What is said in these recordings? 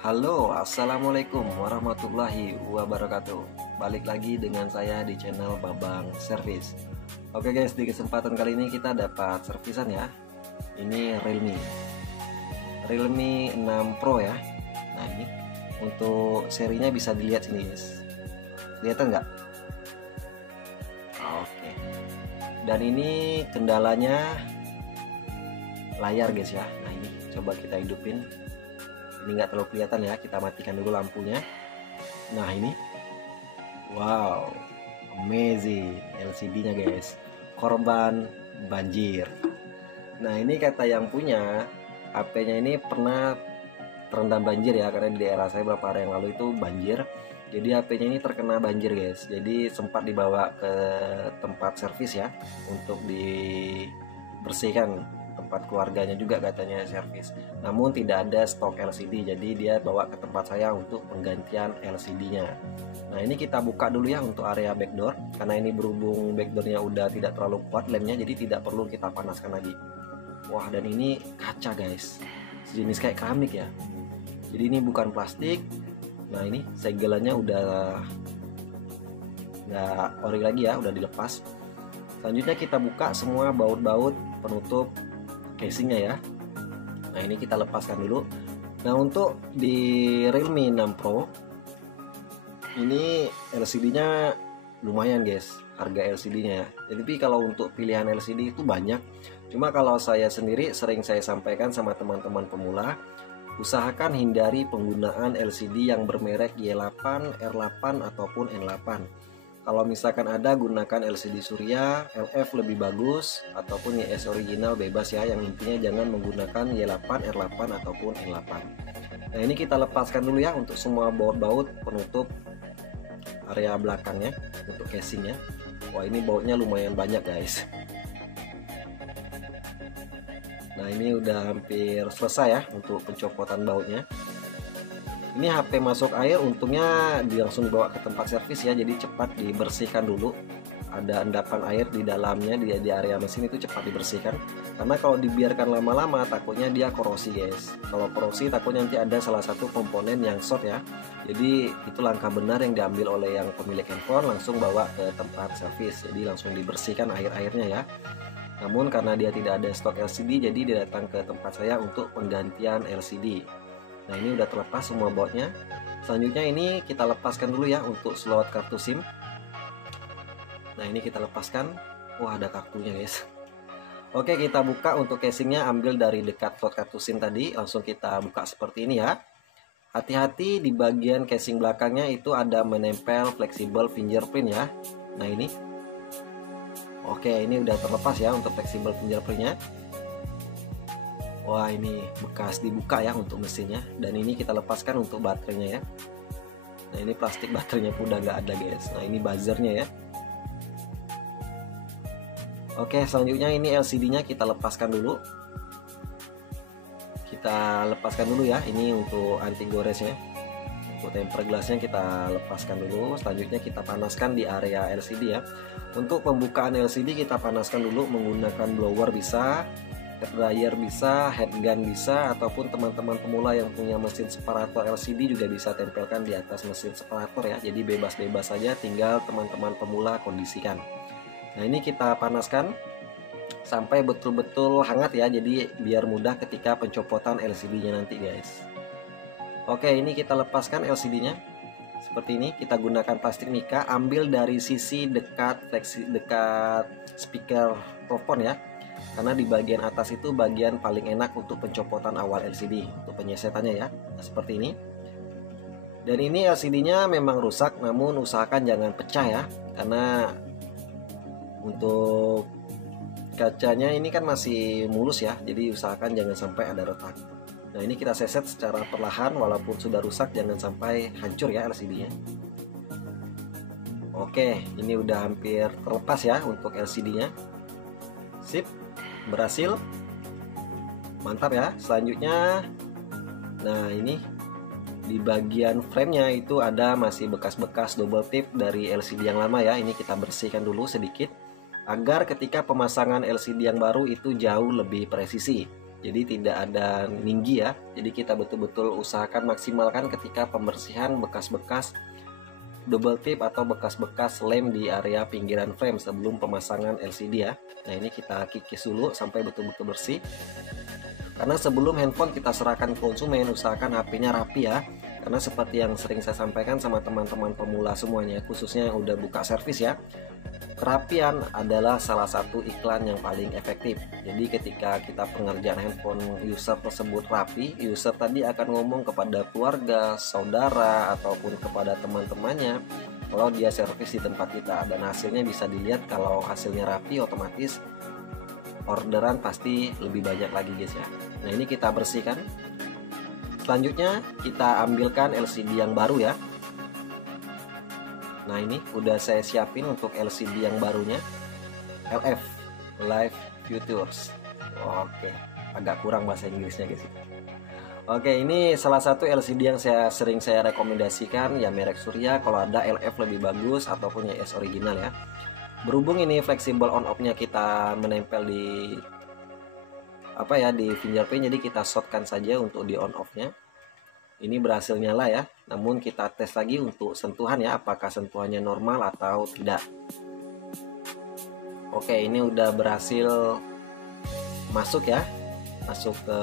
Halo, assalamualaikum warahmatullahi wabarakatuh. Balik lagi dengan saya di channel Babang Service. Oke guys, di kesempatan kali ini kita dapat servisan ya. Ini Realme 6 Pro ya. Nah ini untuk serinya bisa dilihat sini guys. Kelihatan nggak? Oke. Dan ini kendalanya layar guys ya. Nah ini coba kita hidupin. Ini nggak terlalu kelihatan ya, kita matikan dulu lampunya. Nah ini, wow, amazing LCD-nya guys, korban banjir. Nah ini kata yang punya HP-nya ini pernah terendam banjir ya, karena di daerah saya beberapa hari yang lalu itu banjir. Jadi HP-nya ini terkena banjir guys, jadi sempat dibawa ke tempat servis ya untuk dibersihkan. Tempat keluarganya juga katanya servis, namun tidak ada stok LCD, jadi dia bawa ke tempat saya untuk penggantian LCD-nya. Nah ini kita buka dulu ya untuk area backdoor, karena ini berhubung backdoornya udah tidak terlalu kuat lemnya, jadi tidak perlu kita panaskan lagi. Wah, dan ini kaca guys, sejenis kayak keramik ya, jadi ini bukan plastik. Nah ini segelannya udah nggak ori lagi ya, udah dilepas. Selanjutnya kita buka semua baut-baut penutup casingnya ya. Nah ini kita lepaskan dulu. Nah untuk di Realme 6 Pro ini LCD-nya lumayan guys, harga LCD-nya ya. Jadi kalau untuk pilihan LCD itu banyak. Cuma kalau saya sendiri sering saya sampaikan sama teman-teman pemula, usahakan hindari penggunaan LCD yang bermerek Y8, R8 ataupun N8. Kalau misalkan ada, gunakan LCD Surya, LF lebih bagus, ataupun YS original bebas ya. Yang intinya jangan menggunakan Y8, R8 ataupun N8. Nah ini kita lepaskan dulu ya untuk semua baut-baut penutup area belakangnya untuk casingnya. Wah ini bautnya lumayan banyak guys. Nah ini udah hampir selesai ya untuk pencopotan bautnya. Ini HP masuk air, untungnya langsung dibawa ke tempat servis ya, jadi cepat dibersihkan dulu. Ada endapan air di dalamnya, di area mesin itu cepat dibersihkan. Karena kalau dibiarkan lama-lama takutnya dia korosi guys. Kalau korosi takutnya nanti ada salah satu komponen yang short ya. Jadi itu langkah benar yang diambil oleh yang pemilik handphone, langsung bawa ke tempat servis. Jadi langsung dibersihkan air-airnya ya. Namun karena dia tidak ada stok LCD, jadi dia datang ke tempat saya untuk penggantian LCD. Nah ini udah terlepas semua bautnya. Selanjutnya ini kita lepaskan dulu ya untuk slot kartu SIM. Nah ini kita lepaskan. Wah ada kartunya guys. Oke, kita buka untuk casingnya, ambil dari dekat slot kartu SIM tadi. Langsung kita buka seperti ini ya. Hati-hati di bagian casing belakangnya itu ada menempel fleksibel fingerprint ya. Nah ini. Oke, ini udah terlepas ya untuk fleksibel fingerprintnya. Wah ini bekas dibuka ya untuk mesinnya. Dan ini kita lepaskan untuk baterainya ya. Nah ini plastik baterainya pun udah nggak ada guys. Nah ini buzzernya ya. Oke, selanjutnya ini LCD-nya kita lepaskan dulu. Kita lepaskan dulu ya. Ini untuk anti goresnya. Untuk tempered glassnya kita lepaskan dulu. Selanjutnya kita panaskan di area LCD ya. Untuk pembukaan LCD kita panaskan dulu menggunakan blower bisa, head dryer bisa, headgun bisa, ataupun teman-teman pemula yang punya mesin separator LCD juga bisa tempelkan di atas mesin separator ya. Jadi bebas-bebas saja, tinggal teman-teman pemula kondisikan. Nah ini kita panaskan sampai betul-betul hangat ya, jadi biar mudah ketika pencopotan LCD-nya nanti guys. Oke, ini kita lepaskan LCD-nya seperti ini. Kita gunakan plastik mica, ambil dari sisi dekat speaker telepon ya. Karena di bagian atas itu bagian paling enak untuk pencopotan awal LCD, untuk penyesetannya ya. Nah, seperti ini. Dan ini LCD-nya memang rusak, namun usahakan jangan pecah ya. Karena untuk kacanya ini kan masih mulus ya, jadi usahakan jangan sampai ada retak. Nah ini kita seset secara perlahan, walaupun sudah rusak jangan sampai hancur ya LCD-nya. Oke, ini udah hampir terlepas ya untuk LCD-nya. Sip, berhasil, mantap ya. Selanjutnya, nah ini di bagian framenya itu ada masih bekas-bekas double tip dari LCD yang lama ya. Ini kita bersihkan dulu sedikit agar ketika pemasangan LCD yang baru itu jauh lebih presisi. jadi tidak ada ninggi ya. Jadi kita betul-betul usahakan maksimalkan ketika pembersihan bekas-bekas double tip atau bekas-bekas lem di area pinggiran frame sebelum pemasangan LCD ya. Nah ini kita kikis dulu sampai betul-betul bersih, karena sebelum handphone kita serahkan ke konsumen usahakan HP-nya rapi ya. Karena seperti yang sering saya sampaikan sama teman-teman pemula semuanya, khususnya yang udah buka servis ya, kerapian adalah salah satu iklan yang paling efektif. Jadi ketika kita pengerjaan handphone user tersebut rapi, user tadi akan ngomong kepada keluarga, saudara, ataupun kepada teman-temannya kalau dia servis di tempat kita, dan hasilnya bisa dilihat. Kalau hasilnya rapi, otomatis orderan pasti lebih banyak lagi guys ya. Nah ini kita bersihkan. Selanjutnya kita ambilkan LCD yang baru ya. Nah ini udah saya siapin untuk LCD yang barunya, LF Live Futures. Oke, agak kurang bahasa Inggrisnya guys. Oke, ini salah satu LCD yang sering saya rekomendasikan ya, merek Surya. Kalau ada LF lebih bagus ataupun ya S original ya. Berhubung ini fleksibel on off nya kita menempel di di fingerprint, jadi kita shotkan saja untuk di on off nya. Ini berhasil nyala ya, namun kita tes lagi untuk sentuhan ya, apakah sentuhannya normal atau tidak. Oke, ini udah berhasil masuk ya, masuk ke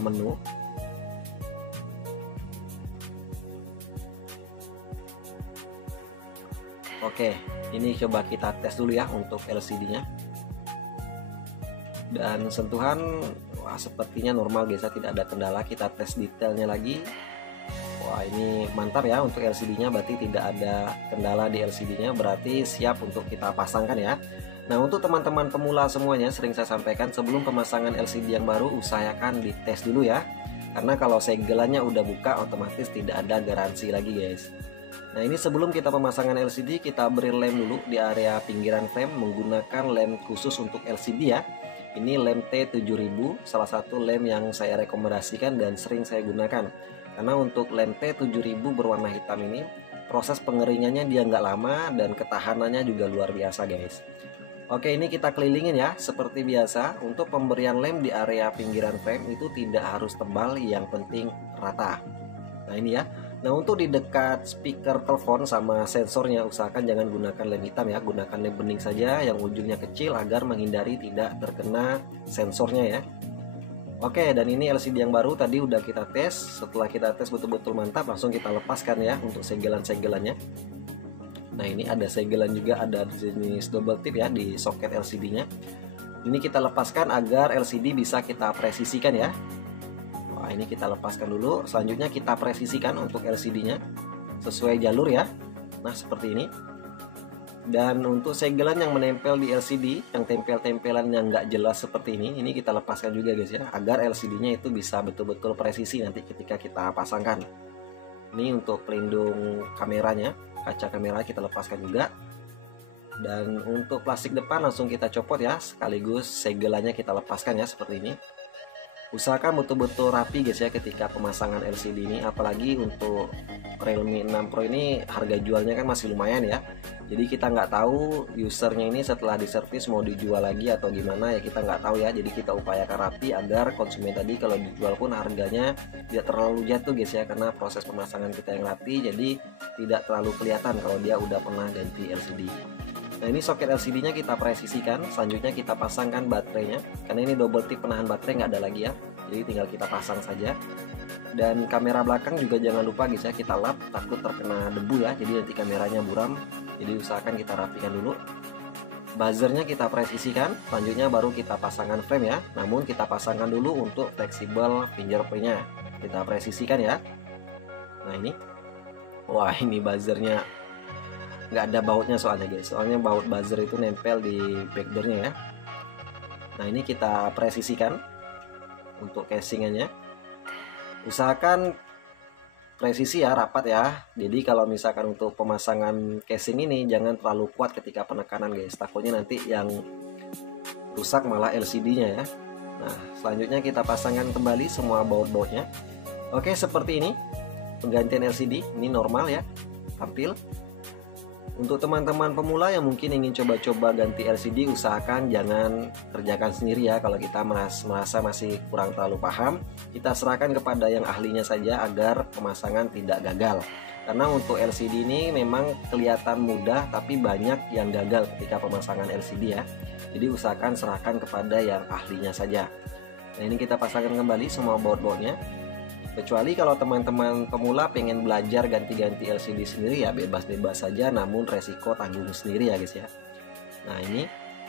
menu. Oke, ini coba kita tes dulu ya untuk LCD nya. Dan sentuhan, wah sepertinya normal guys, tidak ada kendala. Kita tes detailnya lagi. Wah ini mantap ya untuk LCD nya, berarti tidak ada kendala di LCD nya, berarti siap untuk kita pasangkan ya. Nah untuk teman-teman pemula semuanya, sering saya sampaikan sebelum pemasangan LCD yang baru usahakan dites dulu ya, karena kalau segelannya udah buka otomatis tidak ada garansi lagi guys. Nah ini sebelum kita pemasangan LCD, kita beri lem dulu di area pinggiran frame menggunakan lem khusus untuk LCD ya. Ini lem T7000, salah satu lem yang saya rekomendasikan dan sering saya gunakan. Karena untuk lem T7000 berwarna hitam ini, proses pengeringannya dia nggak lama dan ketahanannya juga luar biasa guys. Oke, ini kita kelilingin ya, seperti biasa. Untuk pemberian lem di area pinggiran frame itu tidak harus tebal, yang penting rata. Nah ini ya. Nah untuk di dekat speaker telepon sama sensornya usahakan jangan gunakan lem hitam ya, gunakan lem bening saja yang ujungnya kecil agar menghindari tidak terkena sensornya ya. Oke, dan ini LCD yang baru tadi udah kita tes. Setelah kita tes betul-betul mantap, langsung kita lepaskan ya untuk segelan-segelannya. Nah ini ada segelan juga, ada jenis double tip ya di soket LCD nya. Ini kita lepaskan agar LCD bisa kita presisikan ya. Wah ini kita lepaskan dulu. Selanjutnya kita presisikan untuk LCD nya sesuai jalur ya. Nah seperti ini. Dan untuk segelan yang menempel di LCD, yang tempel-tempelan yang nggak jelas seperti ini kita lepaskan juga guys ya, agar LCD-nya itu bisa betul-betul presisi nanti ketika kita pasangkan. Ini untuk pelindung kameranya, kaca kamera kita lepaskan juga. Dan untuk plastik depan langsung kita copot ya, sekaligus segelannya kita lepaskan ya seperti ini. Usahakan betul-betul rapi guys ya ketika pemasangan LCD ini, apalagi untuk Realme 6 Pro ini harga jualnya kan masih lumayan ya. Jadi kita nggak tahu usernya ini setelah diservis mau dijual lagi atau gimana ya, kita nggak tahu ya. Jadi kita upayakan rapi agar konsumen tadi kalau dijual pun harganya tidak terlalu jatuh guys ya, karena proses pemasangan kita yang rapi, jadi tidak terlalu kelihatan kalau dia udah pernah ganti LCD. Nah ini soket LCD nya kita presisikan. Selanjutnya kita pasangkan baterainya, karena ini double tip penahan baterai nggak ada lagi ya, jadi tinggal kita pasang saja. Dan kamera belakang juga jangan lupa guys ya, kita lap, takut terkena debu ya, jadi nanti kameranya buram. Jadi usahakan kita rapikan dulu. Buzzernya kita presisikan. Selanjutnya baru kita pasangkan frame ya, namun kita pasangkan dulu untuk fleksibel fingerprintnya, kita presisikan ya. Nah ini, wah ini buzzernya nggak ada bautnya soalnya guys, soalnya baut buzzer itu nempel di backdoornya ya. Nah ini kita presisikan untuk casingannya. Usahakan presisi ya, rapat ya. Jadi kalau misalkan untuk pemasangan casing ini jangan terlalu kuat ketika penekanan guys, takutnya nanti yang rusak malah LCD-nya ya. Nah selanjutnya kita pasangkan kembali semua baut-bautnya. Oke, seperti ini penggantian LCD, ini normal ya tampil. Untuk teman-teman pemula yang mungkin ingin coba-coba ganti LCD, usahakan jangan kerjakan sendiri ya. Kalau kita merasa masih kurang terlalu paham, kita serahkan kepada yang ahlinya saja agar pemasangan tidak gagal. Karena untuk LCD ini memang kelihatan mudah, tapi banyak yang gagal ketika pemasangan LCD ya. Jadi usahakan serahkan kepada yang ahlinya saja. Nah, ini kita pasangkan kembali semua baut-bautnya. Kecuali kalau teman-teman pemula pengen belajar ganti-ganti LCD sendiri ya, bebas-bebas saja, namun resiko tanggung sendiri ya guys ya. Nah, ini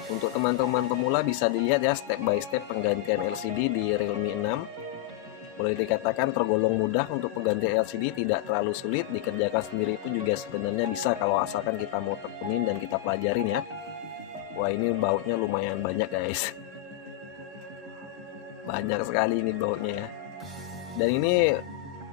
untuk teman-teman pemula bisa dilihat ya step by step penggantian LCD di Realme 6. Boleh dikatakan tergolong mudah untuk penggantian LCD, tidak terlalu sulit, dikerjakan sendiri pun juga sebenarnya bisa kalau asalkan kita mau tekunin dan kita pelajarin ya. Wah, ini bautnya lumayan banyak guys. Banyak sekali ini bautnya ya. Dan ini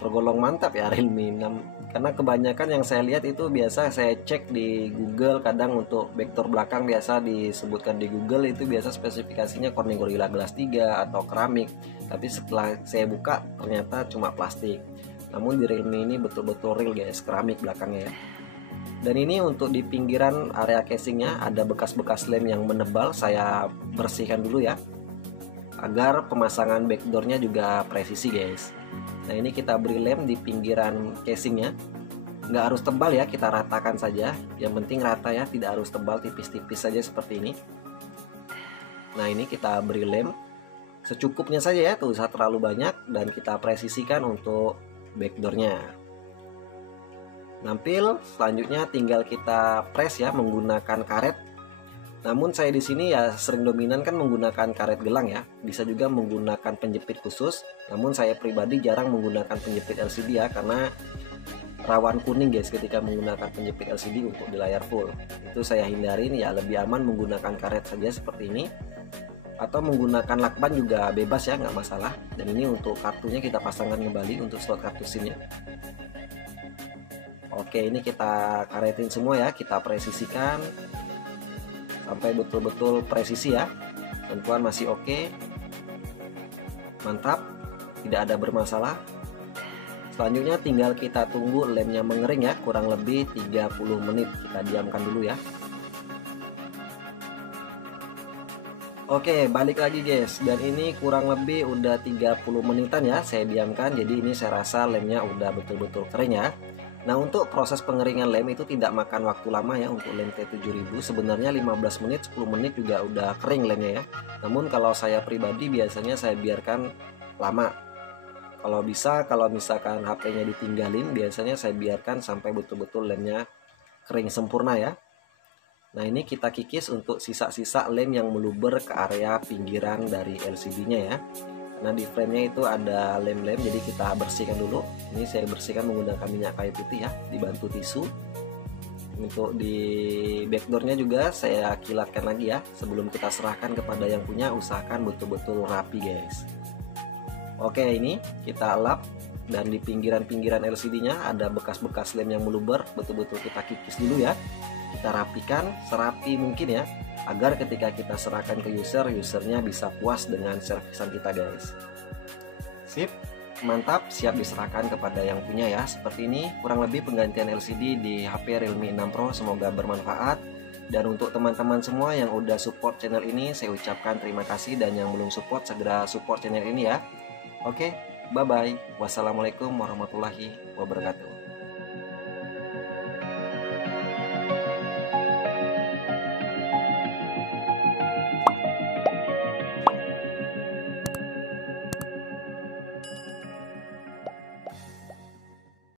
tergolong mantap ya Realme 6, karena kebanyakan yang saya lihat itu biasa saya cek di Google, kadang untuk vektor belakang biasa disebutkan di Google itu biasa spesifikasinya Corning Gorilla Glass 3 atau keramik, tapi setelah saya buka ternyata cuma plastik. Namun di Realme ini betul-betul real guys, keramik belakangnya ya. Dan ini untuk di pinggiran area casingnya ada bekas-bekas lem yang menebal, saya bersihkan dulu ya agar pemasangan backdoornya juga presisi guys. Nah, ini kita beri lem di pinggiran casingnya, nggak harus tebal ya, kita ratakan saja, yang penting rata ya, tidak harus tebal, tipis-tipis saja seperti ini. Nah, ini kita beri lem secukupnya saja ya, tidak usah terlalu banyak, dan kita presisikan untuk backdoornya. Nampil, selanjutnya tinggal kita press ya menggunakan karet. Namun saya di sini ya sering dominan kan menggunakan karet gelang ya. Bisa juga menggunakan penjepit khusus. Namun saya pribadi jarang menggunakan penjepit LCD ya, karena rawan kuning guys ketika menggunakan penjepit LCD untuk di layar full. Itu saya hindarin ya, lebih aman menggunakan karet saja seperti ini. Atau menggunakan lakban juga bebas ya, nggak masalah. Dan ini untuk kartunya kita pasangkan kembali untuk slot kartu SIM-nya. Oke, ini kita karetin semua ya, kita presisikan sampai betul-betul presisi ya. Tentuan masih oke, mantap, tidak ada bermasalah. Selanjutnya tinggal kita tunggu lemnya mengering ya, kurang lebih 30 menit kita diamkan dulu ya. Oke, balik lagi guys, dan ini kurang lebih udah 30 menitan ya saya diamkan. Jadi ini saya rasa lemnya udah betul-betul kering ya. Nah, untuk proses pengeringan lem itu tidak makan waktu lama ya. Untuk lem T7000 sebenarnya 15 menit 10 menit juga udah kering lemnya ya. Namun kalau saya pribadi biasanya saya biarkan lama. Kalau bisa, kalau misalkan HP-nya ditinggalin, biasanya saya biarkan sampai betul-betul lemnya kering sempurna ya. Nah, ini kita kikis untuk sisa-sisa lem yang meluber ke area pinggiran dari LCD-nya ya. Nah, di frame-nya itu ada lem-lem, jadi kita bersihkan dulu. Ini saya bersihkan menggunakan minyak kayu putih ya, dibantu tisu. Untuk di backdoornya juga saya kilatkan lagi ya. Sebelum kita serahkan kepada yang punya, usahakan betul-betul rapi guys. Oke, ini kita lap, dan di pinggiran-pinggiran LCD-nya ada bekas-bekas lem yang meluber, betul-betul kita kikis dulu ya. Kita rapikan serapi mungkin ya, agar ketika kita serahkan ke usernya bisa puas dengan servisan kita guys. Sip, mantap, siap diserahkan kepada yang punya ya. Seperti ini kurang lebih penggantian LCD di HP Realme 6 Pro, semoga bermanfaat. Dan untuk teman-teman semua yang udah support channel ini, saya ucapkan terima kasih, dan yang belum support segera support channel ini ya. Oke, bye bye. Wassalamualaikum warahmatullahi wabarakatuh.